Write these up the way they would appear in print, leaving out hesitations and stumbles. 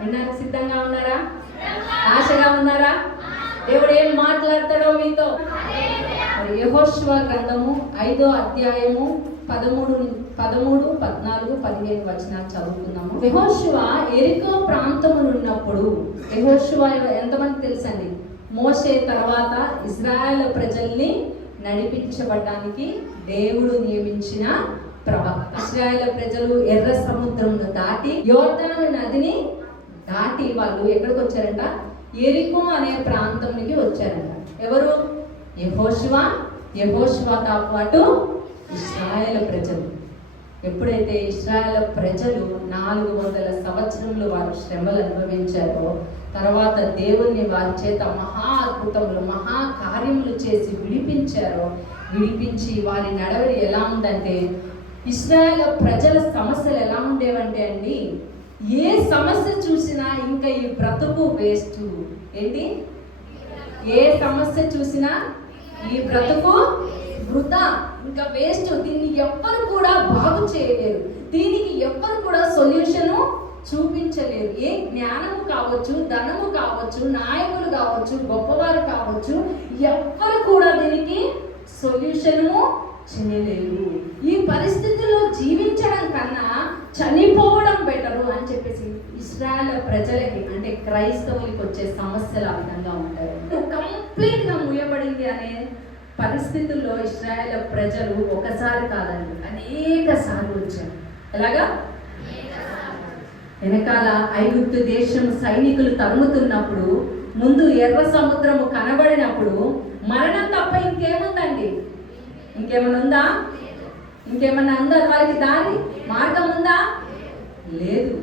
వినడానికి సిద్ధంగా ఉన్నారా? ఆశగా ఉన్నారా? దేవుడు ఏం మాట్లాడతాడో మీతో. యెహోషువ గ్రంథము 5వ అధ్యాయము 13, 14, 15 వచనాలు చదువుకుందాము. యెహోషువ యెరికో ప్రాంతములో ఉన్నప్పుడు, యెహోషువ ఎంతమంది తెలుసండి? మోషే తర్వాత ఇశ్రాయేలు ప్రజల్ని నడిపించబడడానికి దేవుడు నియమించిన ప్రవక్త. ఇశ్రాయేలు ప్రజలు ఎర్ర సముద్రంను దాటి యోర్దాను నదిని దాటి వాళ్ళు ఎక్కడికి వచ్చారంట? యెరికో అనే ప్రాంతానికి వచ్చారంట. ఎవరు? యెహోషువతో పాటు ఇశ్రాయేలు ప్రజలు. ఎప్పుడైతే ఇశ్రాయేలు ప్రజలు 400 సంవత్సరములు వారు శ్రమలు అనుభవించారో, తర్వాత దేవుణ్ణి వారి చేత మహా అద్భుతములు, మహా కార్యములు చేసి విడిపించి వారి నడవడి ఎలా ఉందంటే, ఇశ్రాయేలు ప్రజల సమస్యలు ఎలా ఉండేవంటే అండి, ఏ సమస్య చూసినా ఇంకా ఈ బ్రతుకు వేస్ట్. ఏంటి? ఏ సమస్య చూసినా ఈ బ్రతుకు వృధా, ఇంకా వేస్ట్, దీన్ని ఎవ్వరు కూడా బాగు చేయలేరు, దీనికి ఎవ్వరు కూడా సొల్యూషను చూపించలేరు. ఏ జ్ఞానము కావచ్చు, ధనము కావచ్చు, నాయకులు కావచ్చు, గొప్పవారు కావచ్చు, ఎవ్వరు కూడా దీనికి సొల్యూషను చేయలేరు. ఈ పరిస్థితుల్లో జీవించడం కన్నా చనిపోవడం బెటరు అని చెప్పేసి ఇశ్రాయేలు ప్రజలకి, అంటే క్రైస్తవులకి వచ్చే సమస్యలు ఆ విధంగా ఉంటాయి. కంప్లీట్ గా ముయ్యబడింది అనే పరిస్థితుల్లో ఇశ్రాయేలు ప్రజలు ఒకసారి కాదండి, అనేక సార్లు వచ్చారు. ఎలాగా? వెనకాల ఐగుప్తు దేశం సైనికులు తరుముతున్నప్పుడు, ముందు ఎర్ర సముద్రము కనబడినప్పుడు మరణం తప్ప ఇంకేముందండి? ఇంకేమన్నా ఉందా? ఇంకేమన్నా ఉందా? వారికి దారి మార్గం ఉందా? లేదు.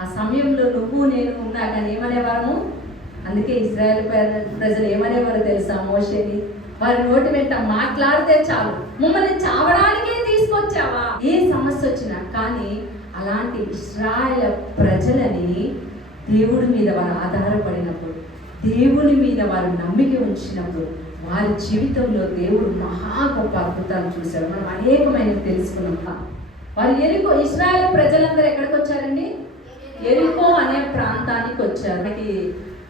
ఆ సమయంలో నువ్వు నేను ఉన్నా కానీ ఏమనేవారము? అందుకే ఇశ్రాయేలు ప్రజలు ఏమనేవారు తెలుసా మోషేని? వారి నోటి వెంట మాట్లాడితే చాలు, మమ్మల్ని చావడానికే తీసుకొచ్చావా? ఏ సమస్య వచ్చినా. కానీ అలాంటి ఇశ్రాయేలు ప్రజలని దేవుడి మీద వారు ఆధారపడినప్పుడు, దేవుని మీద వారు నమ్మిక ఉంచినప్పుడు వారి జీవితంలో దేవుడు మహా గొప్ప అద్భుతాలు చూశారు. మనం అనేకమైన తెలుసుకున్నాం. వారు యెరికో, ఇశ్రాయేలు ప్రజలందరూ ఎక్కడికి వచ్చారండి? యెరికో అనే ప్రాంతానికి వచ్చారు. మనకి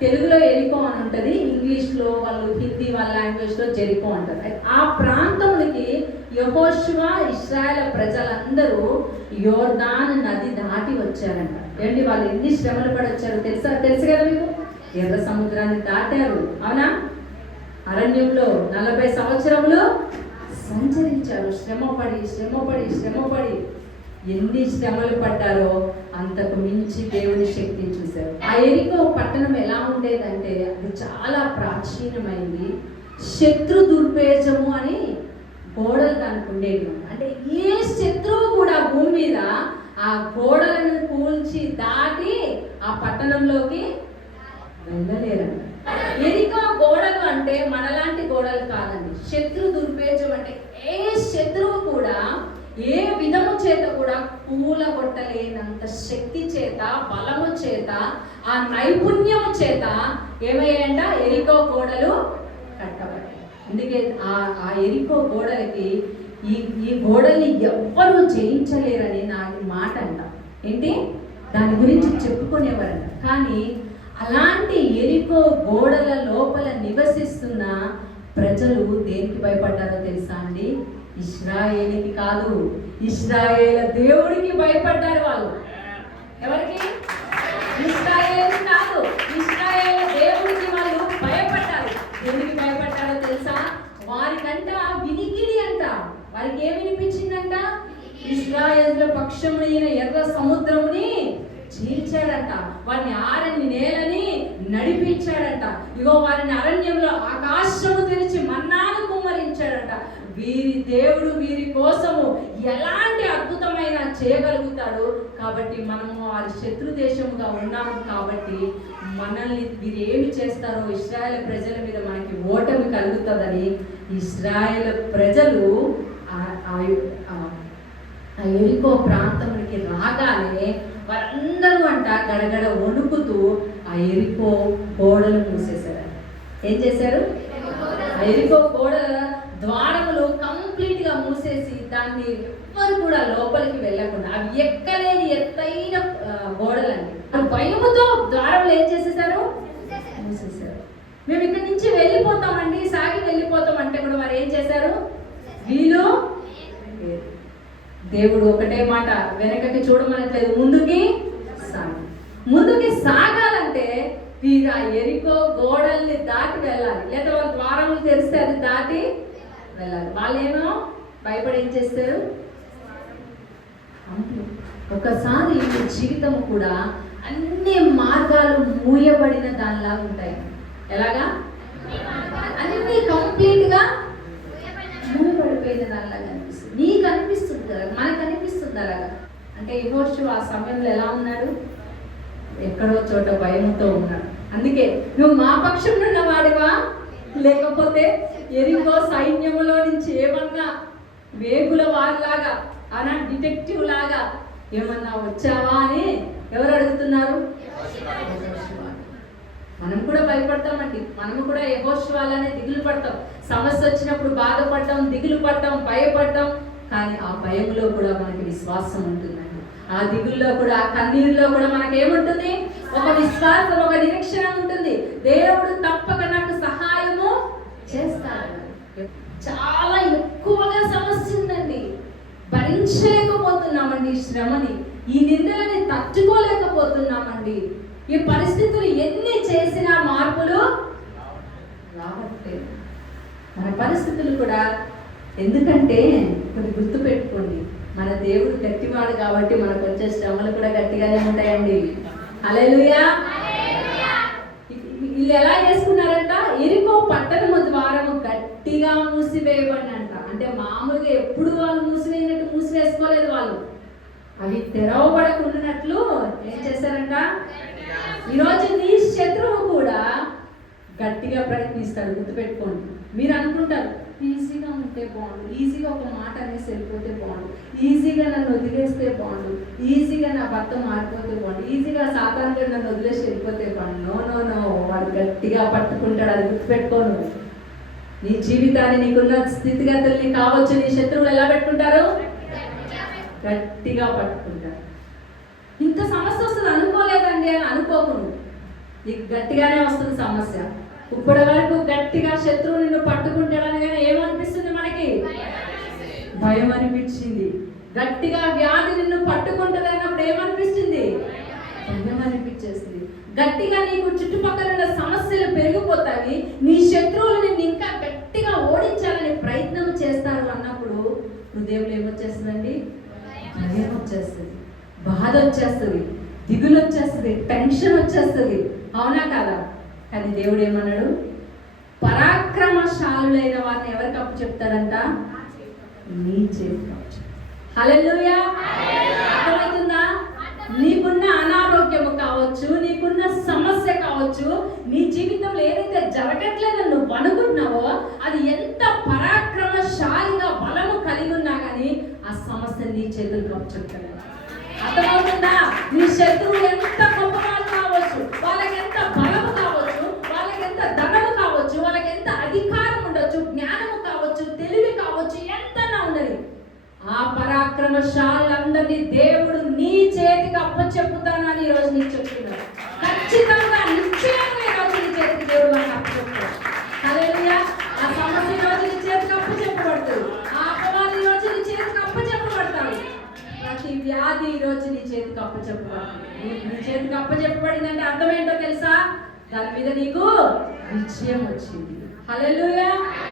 తెలుగులో యెరికో అని ఉంటుంది, ఇంగ్లీష్లో వాళ్ళు హిందీ వాళ్ళ లాంగ్వేజ్లో జెరికో అంటారు. ఆ ప్రాంతంలోకి యెహోషువ ఇశ్రాయేలు ప్రజలందరూ యోర్దాను నది దాటి వచ్చారంట. ఏంటి వాళ్ళు ఎన్ని శ్రమలు పడి వచ్చారు తెలుసు కదా మీకు? ఎర్ర సముద్రాన్ని దాటారు, అవునా? అరణ్యంలో 40 సంవత్సరములు సంచరించారు. శ్రమపడి ఎన్ని శ్రమలు పడ్డారో అంతకు మించి దేవుని శక్తిని చూశారు. ఆ యెరికో పట్టణం ఎలా ఉండేదంటే, అది చాలా ప్రాచీనమైంది. శత్రు దుర్భేజము అని గోడలు దానికి ఉండేవి. అంటే ఏ శత్రువు కూడా భూమి మీద ఆ గోడలను కూల్చి దాటి ఆ పట్టణంలోకి వెళ్ళలేరంట. యెరికో గోడలు అంటే మనలాంటి గోడలు కాదండి. శత్రు దుర్భేజం అంటే ఏ శత్రువు కూడా ఏ విధము చేత కూడా కూలగొట్టలేనంత శక్తి చేత, బలము చేత, ఆ నైపుణ్యము చేత ఏమయ్యాయంట? యెరికో గోడలు కట్టబడ్డాయి. అందుకే ఆ యెరికో గోడలకి ఈ గోడల్ని ఎవ్వరూ జయించలేరని నా మాట అంట. ఏంటి? దాని గురించి చెప్పుకునేవారంట. కానీ అలాంటి యెరికో గోడల లోపల నివసిస్తున్న ప్రజలు దేనికి భయపడ్డారో తెలుసా అండి? ఇశ్రాయేలుకి కాదు, ఇశ్రాయేలు దేవుడికి భయపడ్డారు వాళ్ళు. ఎవరికి? ఇశ్రాయేలు కాదు, ఇశ్రాయేలు దేవుడికి వాళ్ళు భయపడ్డారు. దేవుడికి భయపడ్డారో తెలుసా? వారికంట వినికిడి అంట. వారికి ఏమి వినిపించిందంట? ఇశ్రాయేలు పక్షమునైన ఎర్ర సముద్రముని చీల్చాడంట. వారిని ఆరని నేలని నడిపించాడంట. ఇగో వారిని అరణ్యంలో ఆకాశము తెరిచి మన్నాను కుమ్మరించాడంట. వీరి దేవుడు వీరి కోసము ఎలాంటి అద్భుతమైన చేయగలుగుతాడు. కాబట్టి మనము వారి శత్రు దేశముగా ఉన్నాము. కాబట్టి మనల్ని వీరు ఏమి చేస్తారో ఇశ్రాయేలు ప్రజల మీద మనకి ఓటమి కలుగుతుందని ఇశ్రాయేలు ప్రజలు ఆ యెరికో ప్రాంతానికి రాగానే వారందరూ అంట గడగడ వణుకుతూ ఆ యెరికో గోడలు మూసేశారు. ఏం చేశారు? ఆ యెరికో గోడల ద్వారములు కంప్లీట్ గా మూసేసి దాన్ని ఎవ్వరు కూడా లోపలికి వెళ్ళకుండా, అవి ఎక్కలేని ఎత్తైన గోడలండి. భయముతో ద్వారంలో ఏం చేసేసారు? మూసేశారు. మేము ఇక్కడి నుంచి వెళ్ళిపోతామండి, సాగి వెళ్ళిపోతాం అంటే కూడా వారు ఏం చేశారు? వీలు. దేవుడు ఒకటే మాట, వెనకకి చూడమనట్లేదు, ముందుకి సాగు. ముందుకి సాగాలంటే వీరు ఆ ఎరికో గోడల్ని దాటి వెళ్ళాలి, లేదా వాళ్ళ ద్వారములు తెరిస్తే అది దాటి వెళ్ళాలి. వాళ్ళేమో భయపడి ఏం చేస్తారు? ఒకసారి మీ జీవితం కూడా అన్ని మార్గాలు మూయబడిన దానిలా ఉంటాయి. ఎలాగా? అన్ని కంప్లీట్ గా మూయబడిపోయిన దానిలాగా అనిపిస్తుంది. నీకు అనిపిస్తుంది కదా, మనకు అనిపిస్తుంది అలాగా. అంటే యెహోషువ ఆ సమయంలో ఎలా ఉన్నాడు? ఎక్కడో చోట భయంతో ఉన్నాడు. అందుకే నువ్వు మా పక్షంలో ఉన్నవాడివా, లేకపోతే ఎరికో సైన్యములో నుంచి ఏమన్నా వేగుల వారిలాగా అనా డిటెక్టివ్ లాగా ఏమన్నా వచ్చావా అని ఎవరు అడుగుతున్నారు? మనం కూడా భయపడతామండి. మనము కూడా యెహోషువలానే దిగులు పడతాం. సమస్య వచ్చినప్పుడు బాధపడటం, దిగులు పడటం, భయపడటం. కానీ ఆ భయంలో కూడా మనకి విశ్వాసం ఉంటుందండి. ఆ దిగుల్లో కూడా, ఆ కన్నీరులో కూడా మనకి ఏముంటుంది? ఒక విశ్వాసం, ఒక నిరీక్షణ ఉంటుంది. దేవుడు తప్పక నాకు సహాయము చేస్తాడు. చాలా ఎక్కువగా సమస్య ఉందండి, భరించలేకపోతున్నామండి ఈ శ్రమని, ఈ నిందలని తట్టుకోలేకపోతున్నామండి. ఈ పరిస్థితులు ఎన్ని చేసినా మార్పులు రావట్లేదు. మన పరిస్థితులు కూడా, ఎందుకంటే కొన్ని గుర్తు పెట్టుకోండి, మన దేవుడు గట్టివాడు కాబట్టి మనకు వచ్చే శ్రమలు కూడా గట్టిగానే ఉంటాయండి. హల్లెలూయా. వీళ్ళు ఎలా చేసుకున్నారంట? ఎరికో పట్టణము ద్వారము గట్టిగా మూసివేయబడినంట. అంటే మామూలుగా ఎప్పుడు వాళ్ళు మూసివేసినట్టు మూసివేసుకోలేదు, వాళ్ళు అవి తెరవబడకుండానట్లు ఏం చేశారంట? ఈరోజు నీ శత్రువు కూడా గట్టిగా ప్రయత్నిస్తాడు. గుర్తుపెట్టుకోండి. మీరు అనుకుంటారు ఈజీగా ఉంటే బాగుండు, ఈజీగా ఒక మాట అనేసి వెళ్ళిపోతే బాగుండు, ఈజీగా నన్ను వదిలేస్తే బాగుండు, ఈజీగా నా భర్త మారిపోతే బాగుండు, ఈజీగా సాధారణంగా నన్ను వదిలేసి వెళ్ళిపోతే బాగుండు. నో నో నో, వాడు గట్టిగా పట్టుకుంటాడు. అది గుర్తుపెట్టుకోను. నీ జీవితాన్ని, నీకున్న స్థితిగతుల్ని కావచ్చు, నీ శత్రువులు ఎలా పెట్టుకుంటారు? గట్టిగా పట్టుకుంటారు. ఇంత సమస్య వస్తుంది అనుకోలేదండి అని అనుకోకుండా నీకు గట్టిగానే వస్తుంది సమస్య. ఇప్పటి వరకు గట్టిగా శత్రువు నిన్ను పట్టుకుంటాడని కానీ ఏమనిపిస్తుంది మనకి? భయం అనిపించింది. గట్టిగా వ్యాధి నిన్ను పట్టుకుంటుంది అన్నప్పుడు ఏమనిపిస్తుంది? భయం అనిపించేస్తుంది. గట్టిగా నీకు చుట్టుపక్కల ఉన్న సమస్యలు పెరిగిపోతాయి, నీ శత్రువులు నిన్ను ఇంకా గట్టిగా ఓడించాలని ప్రయత్నం చేస్తారు అన్నప్పుడు హృదయంలో ఏమొచ్చేస్తుందండి? భయం వచ్చేస్తుంది, బాధ వచ్చేస్తుంది, దిగులు వచ్చేస్తుంది, టెన్షన్ వచ్చేస్తుంది. అవునా కాదా? కానీ దేవుడు ఏమన్నాడు? పరాక్రమశాలులైన వారిని ఎవరికి అప్పు చెప్తారంట? నీ చేతికి అప్పు. హల్లెలూయా. అర్థమవుతుందా? నీకున్న అనారోగ్యము కావచ్చు, నీకున్న సమస్య కావచ్చు, నీ జీవితంలో ఏదైతే జరగట్లేదని నువ్వు అనుకుంటున్నావో అది ఎంత పరాక్రమశాలిగా బలము కలిగి ఉన్నా కానీ ఆ సమస్య నీ చేతులకు అప్పు చెప్తాడు. అర్థమవుతుందా? నీ శత్రువు ఎంత గొప్పవాళ్ళు కావచ్చు, వాళ్ళకి ఎంత బలము కావచ్చు, వాళ్ళకి ఎంత ధనము కావచ్చు, వాళ్ళకి ఎంత అధికారం ఉండొచ్చు, జ్ఞానము కావచ్చు, తెలివి కావచ్చు, ఎంతనా ఉండదు, ఆ పరాక్రమశాలందరినీ దేవుడు నీ చేతికి అప్పచెప్పుతానని ఈరోజు నీకు చెప్తున్నాడు. ఖచ్చితంగా, నిశ్చయంగా ఈరోజు నీ చేతికి దేవుడు మనకు అప్పచెప్తాడు. హల్లెలూయా. ఆ సమస్య ఈరోజు నీ చేతికి అప్పచెప్పబడుతుంది. ఆ అపవాది ఈరోజు నీ చేతికి అప్పచెప్పబడతాడు. ప్రతి వ్యాధి ఈరోజు నీ చేతికి అప్పచెప్పబడుతుంది. నీ చేతికి అప్పచెప్పబడిందంటే అర్థం ఏంటో తెలుసా? దాని మీద నీకు విజయం వచ్చింది. హల్లెలూయా.